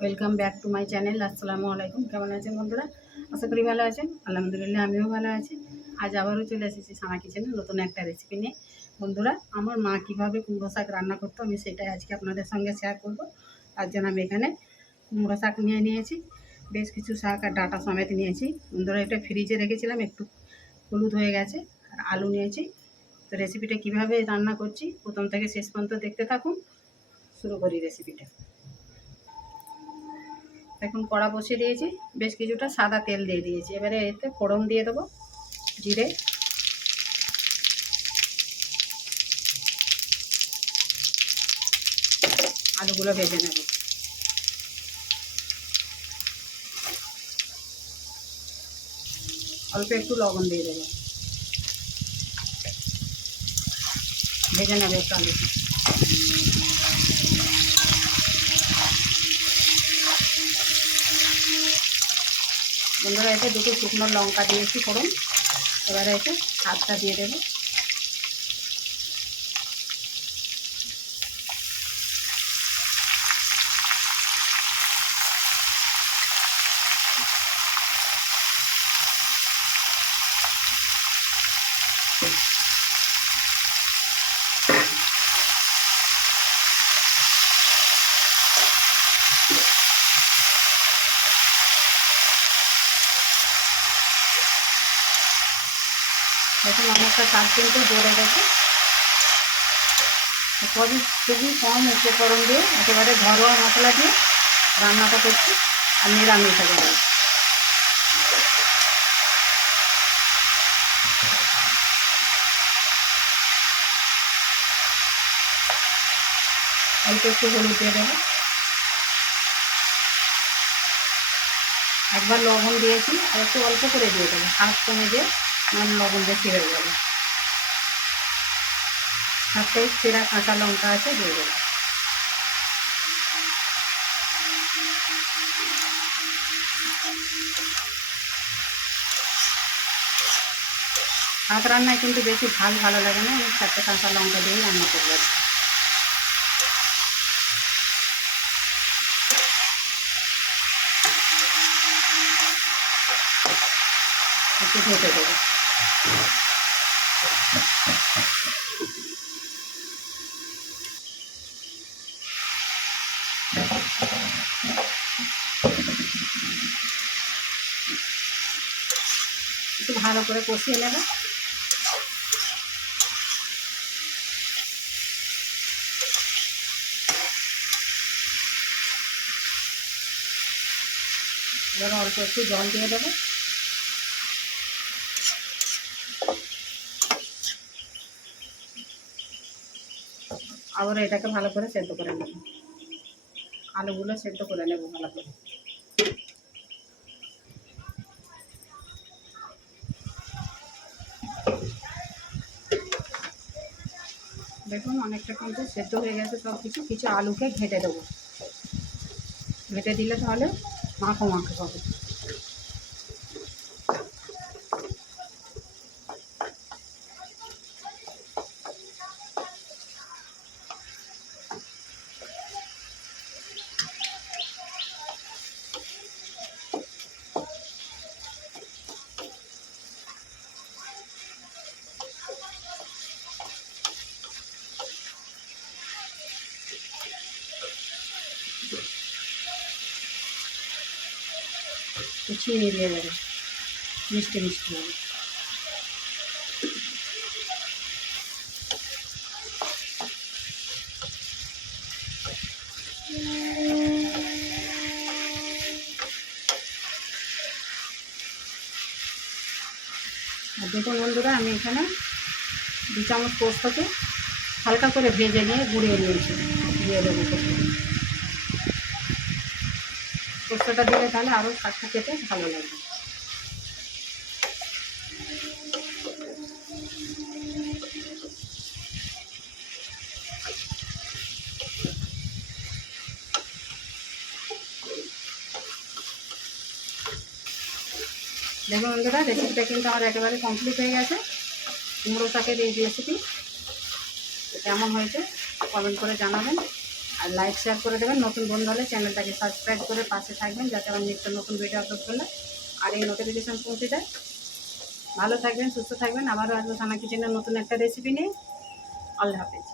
Welcome back to my channel আসসালামু আলাইকুম কেমন আছেন বন্ধুরা? আশা করি ভালো আছেন। আলহামদুলিল্লাহ, আমিও ভালো আছি। আজ আবারও চলে এসেছি সানা কিচেনে নতুন একটা রেসিপি নিয়ে। বন্ধুরা, আমার মা কীভাবে কুমড়ো শাক রান্না করতো আমি সেটাই আজকে আপনাদের সঙ্গে শেয়ার করব। তার জন্য আমি এখানে কুমড়ো শাক নিয়ে নিয়েছি। বেশ কিছু শাক আর ডাটা সমেত নিয়েছি। বন্ধুরা, এটা ফ্রিজে রেখেছিলাম, একটু হলুদ হয়ে গেছে, আর আলু নিয়েছি। তো রেসিপিটা কীভাবে রান্না করছি, প্রথম থেকে শেষ পর্যন্ত দেখতে থাকুন। শুরু করি রেসিপিটা এখন কড়া বসিয়ে দিয়েছি। বেশ কিছুটা সাদা তেল দিয়ে দিয়েছি। এবারে এতে ফোড়ন দিয়ে দেবো, জিরে। আলুগুলো ভেজে নেব। অল্প একটু লবণ দিয়ে দেবো। ভেজে নেবে একটু আলু বন্ধুরা এতে দুটো শুকনো লঙ্কা দিয়েছি করুন। এবারে এসে হাতটা দিয়ে দেবো। দেখুন অনেকটা শাক কিন্তু জোরে গেছে। খুবই খুবই কম উপকরণ দিয়ে, একেবারে ঘরোয়া মশলা দিয়ে রান্নাটা করছি আর নিরামিষ একেবারে অল্প একটু হলুদ দিয়ে দেবো। একবার লবণ দিয়েছি আর একটু অল্প করে দিয়ে দেবো, হাফ কমে দিয়ে। আমার লবণ বেশি হয়ে যাবে সাথে চেরা কাঁচা লঙ্কা আছে, দিয়ে দেবো। ভাত রান্নায় কিন্তু বেশি ঝাল ভালো লাগে না, আমি চারটে কাঁচা লঙ্কা দিয়েই রান্না করব। একটু ঢেকে দেবো। একটু ভালো করে কষিয়ে নেব। এবার অল্প একটু জল দিয়ে দেবো। আবার এটাকে ভালো করে সেদ্ধ করে নেব। আলুগুলো সেদ্ধ করে নেব ভালো করে। দেখুন অনেকটা কিন্তু সেদ্ধ হয়ে গেছে সব কিছু কিছু আলুকে ঘেটে দেবো। ঘেটে দিলে তাহলে মাখো মাখো হবে। একটু চিনি দিয়ে দেবো মিষ্টি মিষ্টি হবে। দেখুন বন্ধুরা, আমি এখানে দু চামচ পোস্তকে হালকা করে ভেজে নিয়ে গুঁড়িয়ে নিয়েছি। দিয়ে দেবো পোস্তটা দিলে তাহলে আরও শাকটা খেতে ভালো লাগবে দেখুন বন্ধুরা রেসিপিটা কিন্তু আমার একেবারে কমপ্লিট হয়ে গেছে। কুমড়ো শাকের এই রেসিপি কেমন হয়েছে কমেন্ট করে জানাবেন। আর লাইক শেয়ার করে দেবেন। নতুন বন্ধু হলে চ্যানেলটাকে সাবস্ক্রাইব করে পাশে থাকবেন, যাতে আমার নিত্য নতুন ভিডিও আপলোড করলে আর এই নোটিফিকেশান পৌঁছে দেয় ভালো থাকবেন, সুস্থ থাকবেন। আবারও আসব সানা কিচেনের নতুন একটা রেসিপি নিয়ে। আল্লাহ হাফেজ।